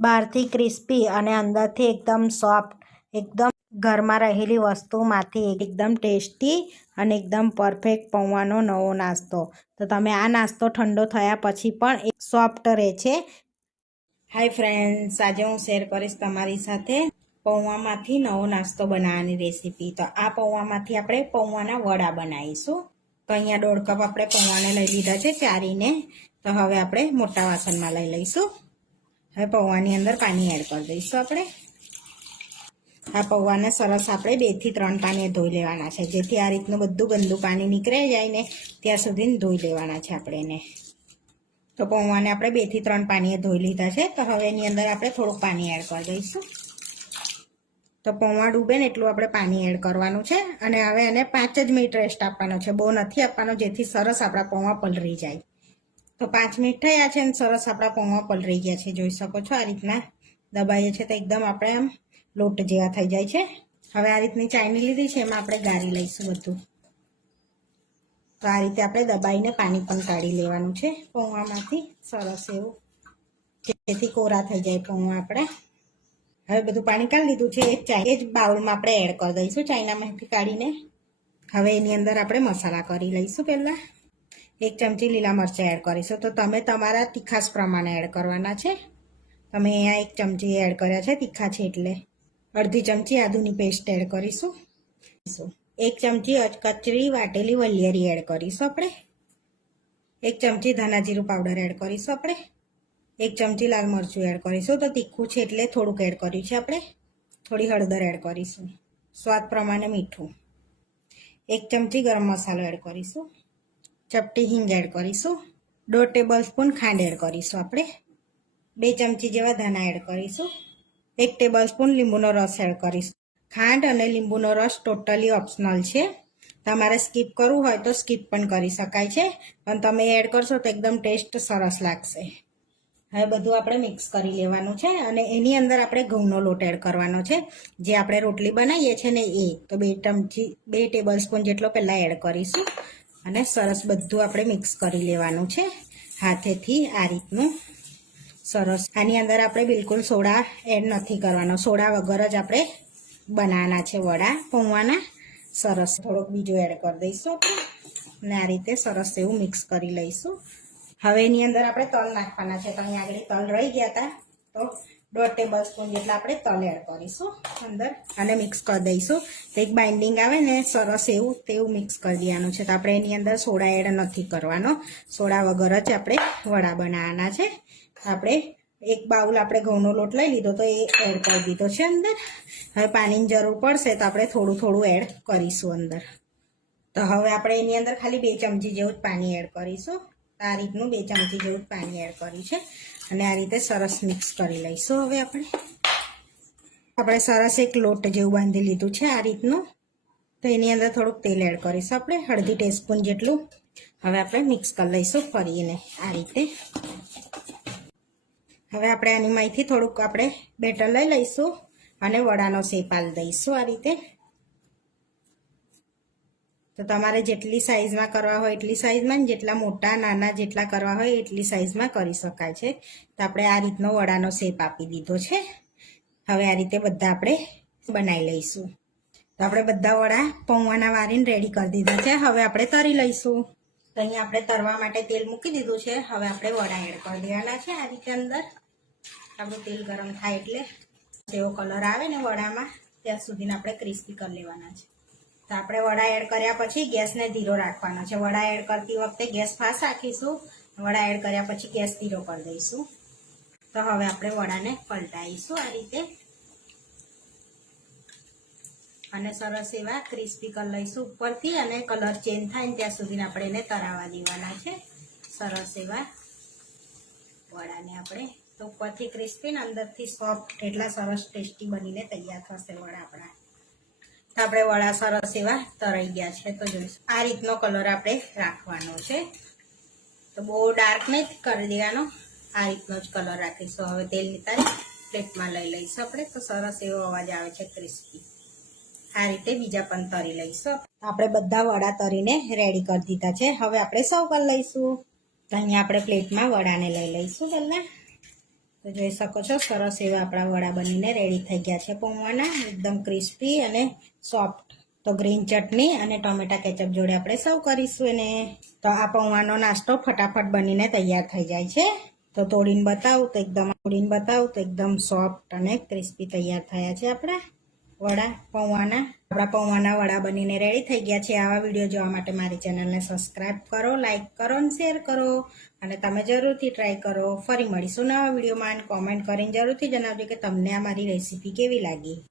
બહારથી ક્રિસ્પી અને અંદરથી એકદમ સોફ્ટ, એકદમ ઘરમાં રહેલી વસ્તુમાંથી એકદમ ટેસ્ટી અને એકદમ પરફેક્ટ પૌવાનો નવો નાસ્તો. તો તમે આ નાસ્તો ઠંડો થયા પછી પણ એક સોફ્ટ રહે છે. હાય ફ્રેન્ડ્સ, આજે હું શેર કરીશ તમારી સાથે પૌવામાંથી નવો નાસ્તો બનાવવાની રેસીપી. તો આ પૌવામાંથી આપણે પૌવાના વડા બનાવીશું. તો અહીંયા 1.5 કપ આપણે પૌવાને લઈ લીધા છે ચારીને. તો હવે આપણે મોટા વાસણમાં લઈ લઈશું. હવે પૌવાની અંદર પાણી એડ કરી દઈશું આપણે. આ પૌવાને સરસ આપણે 2 થી 3 પાણીએ ધોઈ લેવાના છે, જેથી આ રીતનું બધું ગંદુ પાણી નીકળી જાય ને ત્યાં સુધી ધોઈ લેવાના છે આપણે એને. તો પૌવાને આપણે 2 થી 3 પાણીએ ધોઈ લીધા છે. તો હવે એની અંદર આપણે થોડુંક પાણી એડ કરી દઈશું. તો પૌવા ડૂબે ને એટલું આપણે પાણી એડ કરવાનું છે. અને હવે એને 5 જ મિનિટ રેસ્ટ આપવાનો છે, બહુ નથી આપવાનો, જેથી સરસ આપણા પૌવા પલળી જાય. તો 5 મિનિટ થયા છે અને સરસ આપણા પૌવા પલળી ગયા છે. જોઈ શકો છો, આ રીતના દબાઈએ છે તો એકદમ આપણે આમ લોટ જેવા થઈ જાય છે. હવે આ રીતની ચાયણી લીધી છે, એમાં આપણે ગાળી લઈશું બધું. તો આ રીતે આપણે દબાઈને પાણી પણ કાઢી લેવાનું છે પૌવામાંથી, સરસ એવું, જેથી કોરા થઈ જાય પૌવા આપણે. હવે બધું પાણી કાઢી લીધું છે. એ જ બાઉલમાં આપણે એડ કરી દઈશું ચાઇનામાંથી કાઢીને. હવે એની અંદર આપણે મસાલા કરી લઈશું. પહેલાં 1 ચમચી લીલા મરચાં એડ કરીશું. તો તમે તમારા તીખાસ પ્રમાણે એડ કરવાના છે. તમે અહીંયા 1 ચમચી એડ કર્યા છે તીખા છે એટલે. અડધી ચમચી આદુની પેસ્ટ એડ કરીશું. 1 ચમચી કચરી વાટેલી વલિયારી એડ કરીશું આપણે. 1 ચમચી ધાણા જીરું પાવડર એડ કરીશું આપણે. 1 ચમચી લાલ મરચું એડ કરીશું. તો તીખું છે એટલે થોડુંક એડ કર્યું છે આપણે. થોડી હળદર એડ કરીશું. સ્વાદ પ્રમાણે મીઠું. 1 ચમચી ગરમ મસાલો એડ કરીશું. ચપટી હિંગ એડ કરીશું. 1.5 ટેબલ સ્પૂન ખાંડ એડ કરીશું આપણે. 2 ચમચી જેવા ધાણા એડ કરીશું. 1 ટેબલ સ્પૂન લીંબુનો રસ એડ કરીશું. ખાંડ અને લીંબુનો રસ ટોટલી ઓપ્શનલ છે. તમારે સ્કીપ કરવું હોય તો સ્કીપ પણ કરી શકાય છે, પણ તમે એડ કરશો તો એકદમ ટેસ્ટ સરસ લાગશે. હવે બધું આપણે મિક્સ કરી લેવાનું છે અને એની અંદર આપણે ઘઉંનો લોટ એડ કરવાનો છે, જે આપણે રોટલી બનાવીએ છીએ ને એ. તો 2 ટેબલ સ્પૂન જેટલો પહેલાં એડ કરીશું અને સરસ બધું આપણે મિક્સ કરી લેવાનું છે હાથેથી આ રીતનું સરસ. આની અંદર આપણે બિલકુલ સોડા એડ નથી કરવાનો, સોડા વગર જ આપણે બનાવવાના છે વડા પૌવાના. સરસ થોડોક બીજો એડ કરી દઈશું આપણે અને આ રીતે સરસ એવું મિક્સ કરી લઈશું. હવે એની અંદર આપણે તલ નાખવાના છે. તો અહીંયા આગળ તલ રહી ગયા હતા, તો 1.5 ટેબલ સ્પૂન જેટલા આપણે તલ એડ કરીશું અંદર અને મિક્સ કરી દઈશું. તો એક બાઇન્ડિંગ આવે ને સરસ એવું, તેવું મિક્સ કરી દેવાનું છે. તો આપણે એની અંદર સોડા એડ નથી કરવાનો, સોડા વગર જ આપણે વડા બનાવવાના છે. આપણે 1 બાઉલ આપણે ઘઉંનો લોટ લઈ લીધો તો એ એડ કરી દીધો છે અંદર. હવે પાણીની જરૂર પડશે તો આપણે થોડું થોડું એડ કરીશું અંદર. તો હવે આપણે એની અંદર ખાલી 2 ચમચી જેવું જ પાણી એડ કરીશું. આ રીતનું 2 ચમચી જેવું પાણી એડ કર્યું છે અને આ રીતે સરસ મિક્સ કરી લઈશું. હવે આપણે સરસ એક લોટ જેવું બાંધી લીધું છે આ રીતનું. તો એની અંદર થોડુંક તેલ એડ કરીશું આપણે, અડધી ટીસ્પૂન જેટલું. હવે આપણે મિક્સ કરી લઈશું ફરીને આ રીતે. હવે આપણે આની માંથી થોડુંક આપણે બેટર લઈ લઈશું અને વડાનો શેપ આપી દઈશું આ રીતે. તો તમારે જેટલી સાઈઝમાં કરવા હોય એટલી સાઈઝમાં, જેટલા મોટા નાના જેટલા કરવા હોય એટલી સાઈઝમાં કરી શકાય છે. તો આપણે આ રીતનો વડાનો શેપ આપી દીધો છે. હવે આ રીતે બધા આપણે બનાવી લઈશું. તો આપણે બધા વડા પૌવાના વારીને રેડી કરી દીધા છે. હવે આપણે તળી લઈશું. તો અહીંયા આપણે તળવા માટે તેલ મૂકી દીધું છે. હવે આપણે વડા એડ કરી દેવાના છે આ રીતે અંદર. આપણું તેલ ગરમ થાય એટલે જેવો કલર આવે ને વડામાં ત્યાં સુધીને આપણે ક્રિસ્પી કરી લેવાના છે. તો આપણે વડા એડ કર્યા પછી ગેસને ધીરો રાખવાનો છે. વડા એડ કરતી વખતે ગેસ ફાસ્ટ રાખીશું, વડા એડ કર્યા પછી ગેસ ધીરો કરી દઈશું. તો હવે આપણે વડાને પલટાવીશું આ રીતે અને સરસ એવા ક્રિસ્પી કરી લઈશું ઉપરથી, અને કલર ચેન્જ થાય ને ત્યાં સુધીને આપણે એને તળાવવા દેવાના છે. સરસ એવા વડાને આપણે તો ઉપરથી ક્રિસ્પી ને અંદરથી સોફ્ટ, એટલા સરસ ટેસ્ટી બનીને તૈયાર થશે વડા આપણા. તો આપણે વડા સરસ એવા તળાઈ ગયા છે. તો જોઈશું આ રીતનો કલર આપણે રાખવાનો છે. તો બહુ ડાર્ક નહીં કરી દેવાનો, આ રીતનો જ કલર રાખીશું. હવે તેલ નીતારી પ્લેટમાં લઈ લઈશું આપણે. તો સરસ એવો અવાજ આવે છે ક્રિસ્પી. આ રીતે બીજા પણ તળી લઈશું. આપણે બધા વડા તળીને રેડી કરી દીધા છે. હવે આપણે સર્વ કરી લઈશું. તો અહીંયા આપણે પ્લેટમાં વડાને લઈ લઈશું પહેલાં. તો જોઈ શકો છો સરસ એવા આપણા વડા બનીને રેડી થઈ ગયા છે પૌવાના, એકદમ ક્રિસ્પી અને સોફ્ટ. તો ગ્રીન ચટણી અને ટોમેટા કેચઅપ જોડે આપણે સર્વ કરીશું એને. તો આ પૌવાનો નાસ્તો ફટાફટ બનીને તૈયાર થઈ જાય છે. તો તોડીને બતાવું તો એકદમ સોફ્ટ અને ક્રિસ્પી તૈયાર થયા છે આપણા વડા પૌવાના. આપણા પૌવાના વડા બનીને રેડી થઈ ગયા છે. આવા વિડીયો જોવા માટે મારી ચેનલને સબસ્ક્રાઈબ કરો, લાઈક કરો અને શેર કરો, અને તમે જરૂરથી ટ્રાય કરો. ફરી મળીશું નવા વિડીયોમાં. કોમેન્ટ કરીને જરૂરથી જણાવજો કે તમને આ મારી રેસીપી કેવી લાગી.